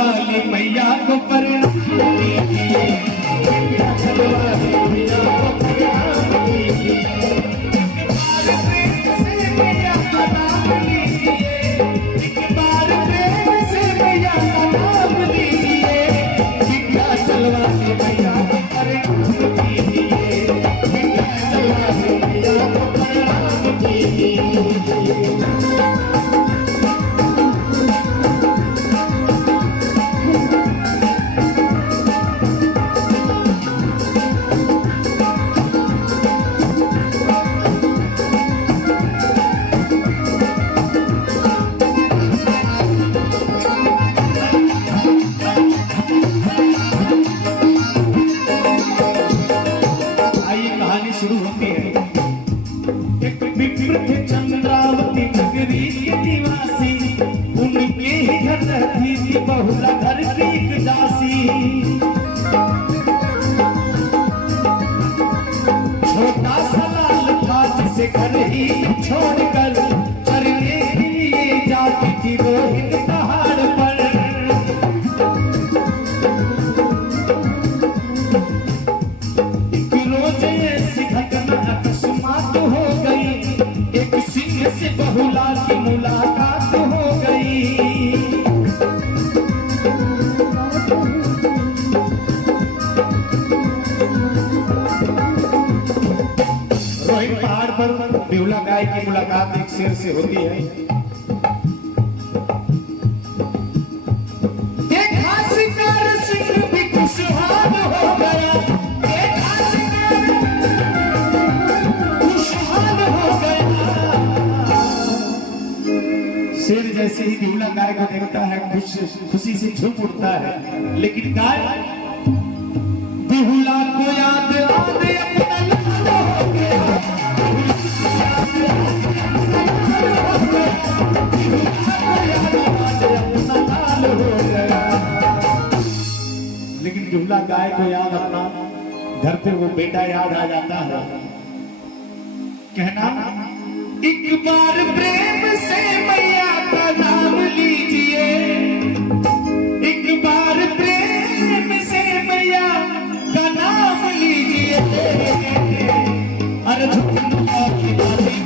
वाली मैया को प्रणाम कीजिए, विंध्याचल वाली मैया को प्रणाम कीजिए। एक बार प्रेम से मैया का नाम लीजिए, विंध्याचल वाली मैया को प्रणाम कीजिए, विंध्याचल वाली मैया को प्रणाम कीजिए। शुरू होती है। एक विप्र थे चंद्रावती नगरी के निवासी, उनके ही घर रहती थी बहुला घर की एक दासी। छोटा सा लाल था जिसे घर ही छोड़कर चरने के लिए जाती थी वो हिंद पहाड़ पर। सिंह से बहुला की मुलाकात हो गई। रोहित पहाड़ पर बेहुला गाय की मुलाकात एक शेर से होती है। देखा शिकार सिंह भी खुशहाल हो गया, शेर जैसे ही बेहुला गाय को देखता है खुशी से झूम उठता है, लेकिन गाय बेहुला को याद आते अपना लाल हो गया, लेकिन बेहुला गाय को याद अपना घर पे वो बेटा याद आ जाता है। कहना एक बार प्रेम से मैया का नाम लीजिए, एक बार प्रेम से मैया का नाम लीजिए। अरे झुमका की बातें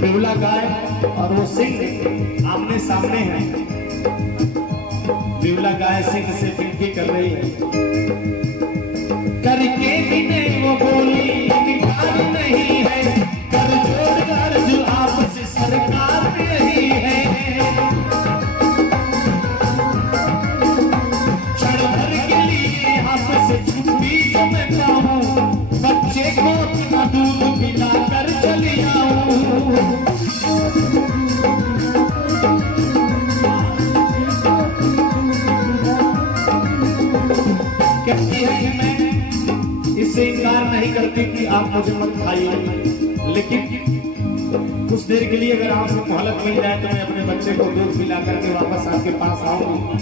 बेहुला गाय और वो सिंह आमने सामने है। बेहुला गाय सिंह से विनती कर रही है, करके भी नहीं वो बोली इनकार नहीं है, कर जोड़ जो आपसे सरकार नहीं है। क्षण भर के लिए आपसे छुट्टी जो मैं चाहूं, बच्चे को अपना दूध पिला कर चली आऊं। कहती है कि मैं इससे इनकार नहीं करती कि आप मुझे मत खाइए, लेकिन कुछ देर के लिए अगर आपसे मोहलत मिल जाए तो मैं अपने बच्चे को दूध पिला करके वापस आपके पास आऊंगी।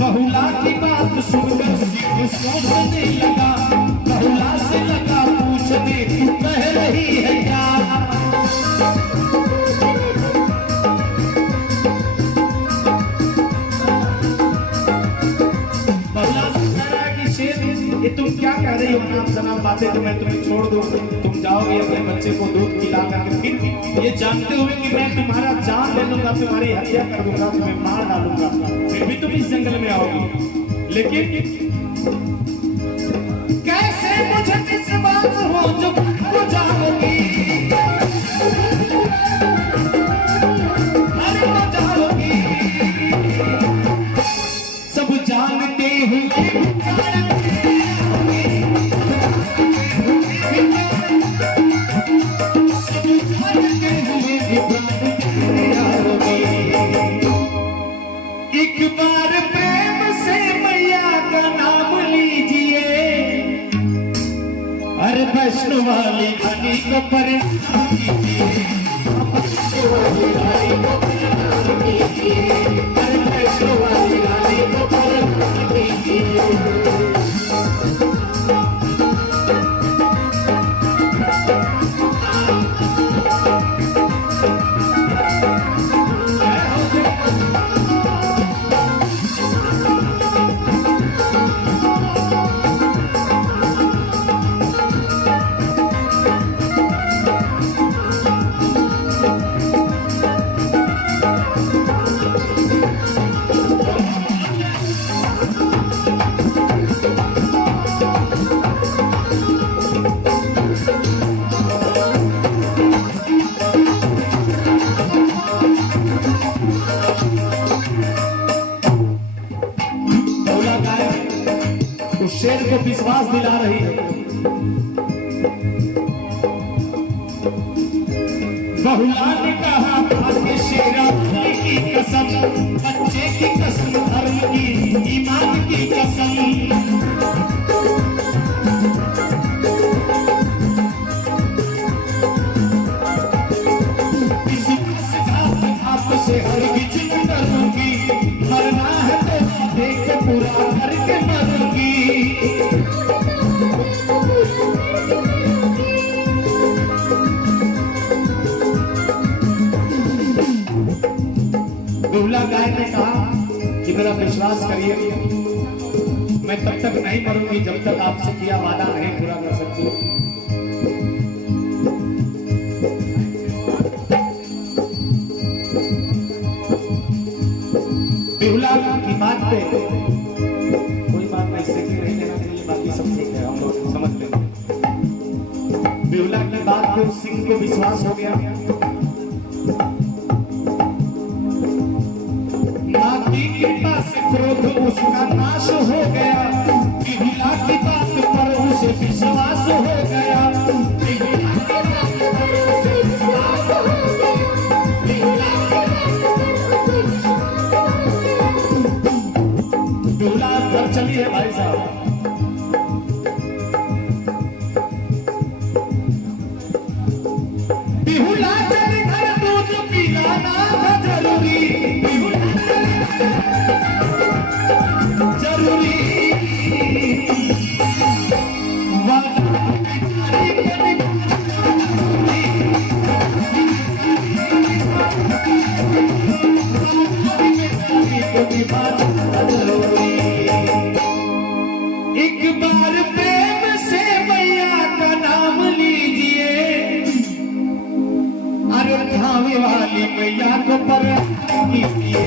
बहुला की बात सुनकर सिंह सोचने लगा, बहुला से लगा पूछने तू कह रही है क्या। ये तुम क्या कह रही हो, नाम सनाम बातें तो मैं तुम्हें छोड़ दूं, तुम जाओगे अपने बच्चे को दूध पिला करके, फिर ये जानते हुए कि मैं तुम्हारा जान ले लूंगा, तुम्हारी हत्या कर दूंगा, तुम्हें मार डालूंगा, फिर भी तुम इस जंगल में आओगी। लेकिन कैसे मुझे किस बात हो जो जाओगी। एक बार प्रेम से मैया का नाम लीजिए, अरे वैष्णो वाली रानी को प्रणाम कीजिए, अरे वैष्णो वाली रानी को प्रणाम कीजिए। शेर को विश्वास दिला रही है। बहुला ने कहा भाग्य शेरा की कसम, बच्चे की कसम, धर्म की ईमान की कसम। किसी आपसे हरगिज न करूंगी, मरना है तो देख पूरा करके मरूंगी। बिहुला गाय ने कहा कि मेरा विश्वास करिए, मैं तब तक नहीं मरूंगी जब तक आपसे किया वादा नहीं पूरा कर सकती। बिहुला की बात पे कोई बात नहीं सीखने नहीं लेना चाहिए, बाकी सब ठीक है, हम लोग समझ लेंगे। बिहुला की बात पे उस सिंह को विश्वास हो गया। कृपा से क्रोध उसका नाश हो गया, बिहुला की बात पर उसे विश्वास हो गया। बिहुला घर चलिए भाई साहब। बिहुला तेरे घर दूध पिलाना था जरूरी, जरूरी एक बार प्रेम से मैया का नाम लीजिए, अरे धावे वाली मैया को प्रणाम कीजिए।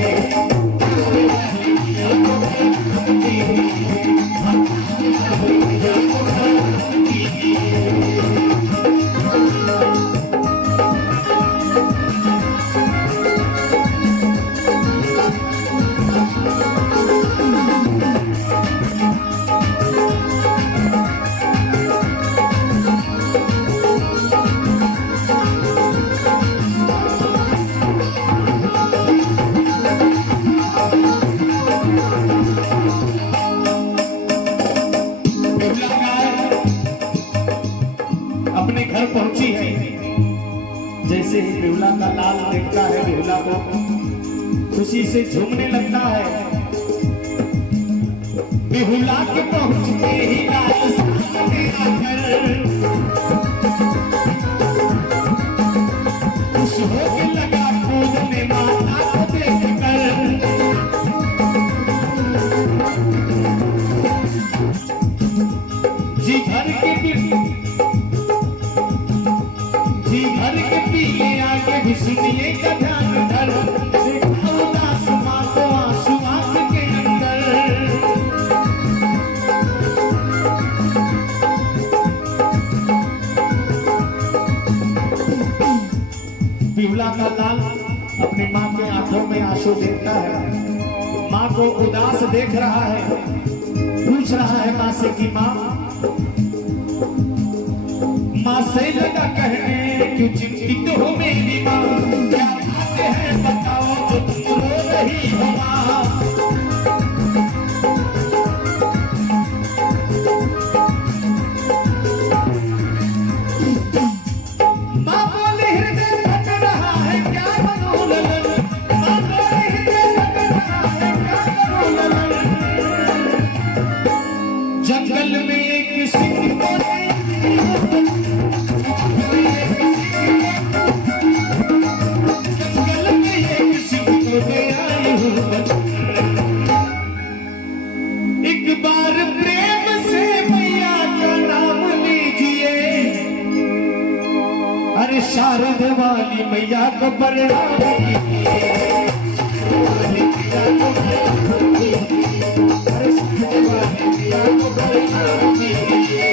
अपने घर पहुंची है, जैसे ही बिहुला का लाल देखता है बिहुला को खुशी से झूमने लगता है। बिहुला के पहुंचते ही लाल सामने आकर खुश होके लगा कूदने माता को देखकर। जी भर के पीले आगे भी सुनिए का ध्यान धर, देखा उदास माँ को आंसू आंख के अंदर। बिहुला का लाल अपनी माँ के आंखों में आंसू देखता है, माँ को उदास देख रहा है। पूछ रहा है माँ से कि माँ से लगा कहने क्यों चिंतित हो मेरी माँ, क्या बातें हैं बताओ जो तुम रो रही हो माँ। माँ बोली हृदय फट रहा है क्या करूं ललन, माँ बोली हृदय फट रहा है क्या करूं ललन। जंगल में एक सिंह को एक बार प्रेम से मैया का नाम लीजिए, अरे शारद वाली मैया को प्रणाम कीजिए, अरे शारद वाली मैया को प्रणाम कीजिए।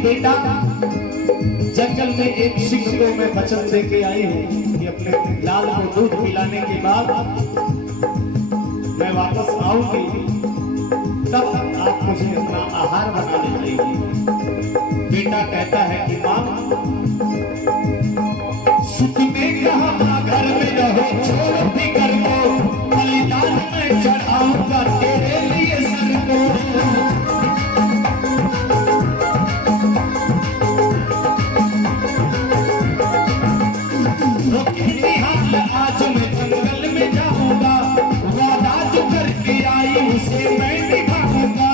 बेटा जंगल में एक सिंह को मैं वचन दे के आई हूँ कि अपने लाल को दूध पिलाने के बाद मैं वापस आऊंगी, तब आप मुझे अपना आहार बनाने लगेगी। बेटा कहता है कि माँ सुख में कहा माँ घर में रहो, छोड़ भी कर दो, बलिदान में चढ़ाऊंगा तेरे लिए सर को। आज मैं जंगल में जाऊंगा, वादा जो करके आई उसे मैं निभाऊंगा।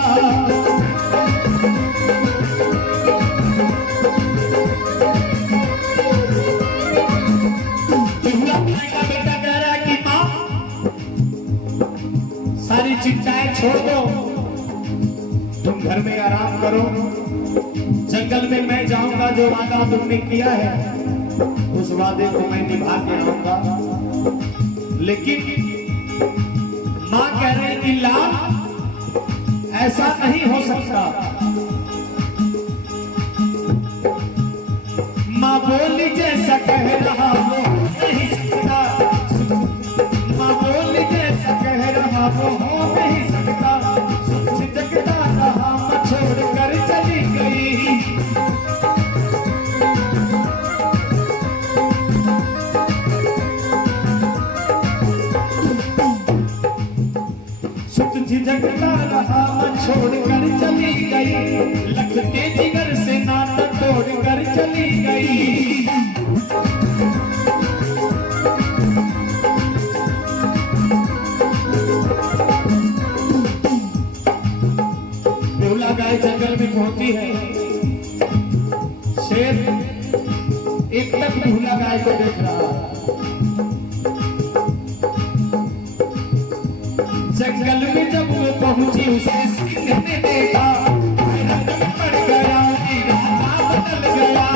बेटा कह रहा है कि माँ सारी चिंताएं छोड़ दो, तुम घर में आराम करो, जंगल में मैं जाऊंगा, जो वादा तुमने किया है उस वादे को मैं निभा के आऊंगा। लेकिन मां कह रही कि लाल ऐसा नहीं हो सकता। मां बोली जैसा कह रहा वो नहीं सकता, मां बोली जैसा कह रहा वो हो नहीं सकता। सुख जगता रहा मैं छोड़ कर चली गई, झिझकता रहा मैं छोड़ कर चली गई, लख के जिगर से नाता तोड़ कर चली गई। बेहुला गाय जंगल में पहुंची है, शेर एक तक बेहुला गाय को देख रहा है। जंगल में जब वो पहुंची उसे सिंह ने देखा, हैरत में पड़ गया, रास्ता बदल गया।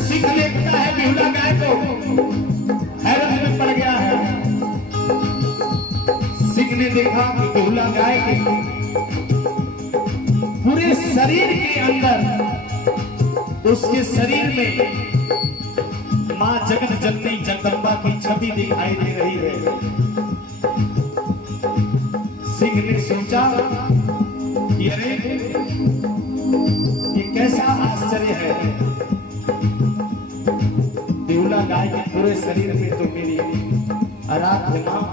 सिंह देखता है बेहुला गाय को, हैरत में पड़ गया है। सिंह ने देखा कि बेहुला गाय के पूरे शरीर के अंदर, उसके शरीर में मां जगत जननी जगदम्बा की छवि दिखाई दे रही है। सिंह ने सोचा कि अरे ये कैसा आश्चर्य है, बेहुला गाय के पूरे शरीर में तो मेरी आराध्य मां,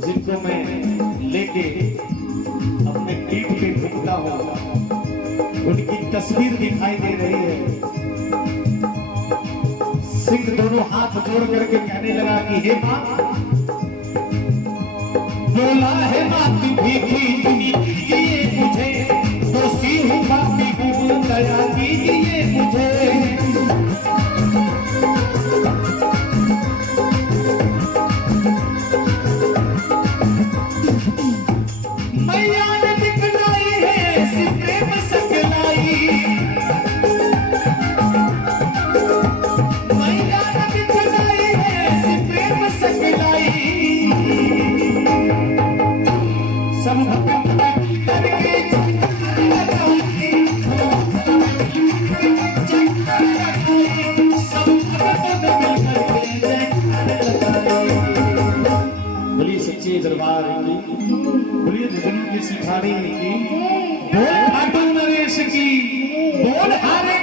जिनको मैं लेके अपने पीठ पे घूमता हूं, उनकी तस्वीर दिखाई दे रही है। सिंह दोनों हाथ जोड़ करके कहने लगा कि हे मां, बोला है मां की भीखी कीजिए मुझे, दोषी हूँ पापी हूँ दया कीजिए मुझे। सच्चे दरबार की, बोलिए जुगनू की सिखाड़ी की, बोल खाटू नरेश की, बोल हारे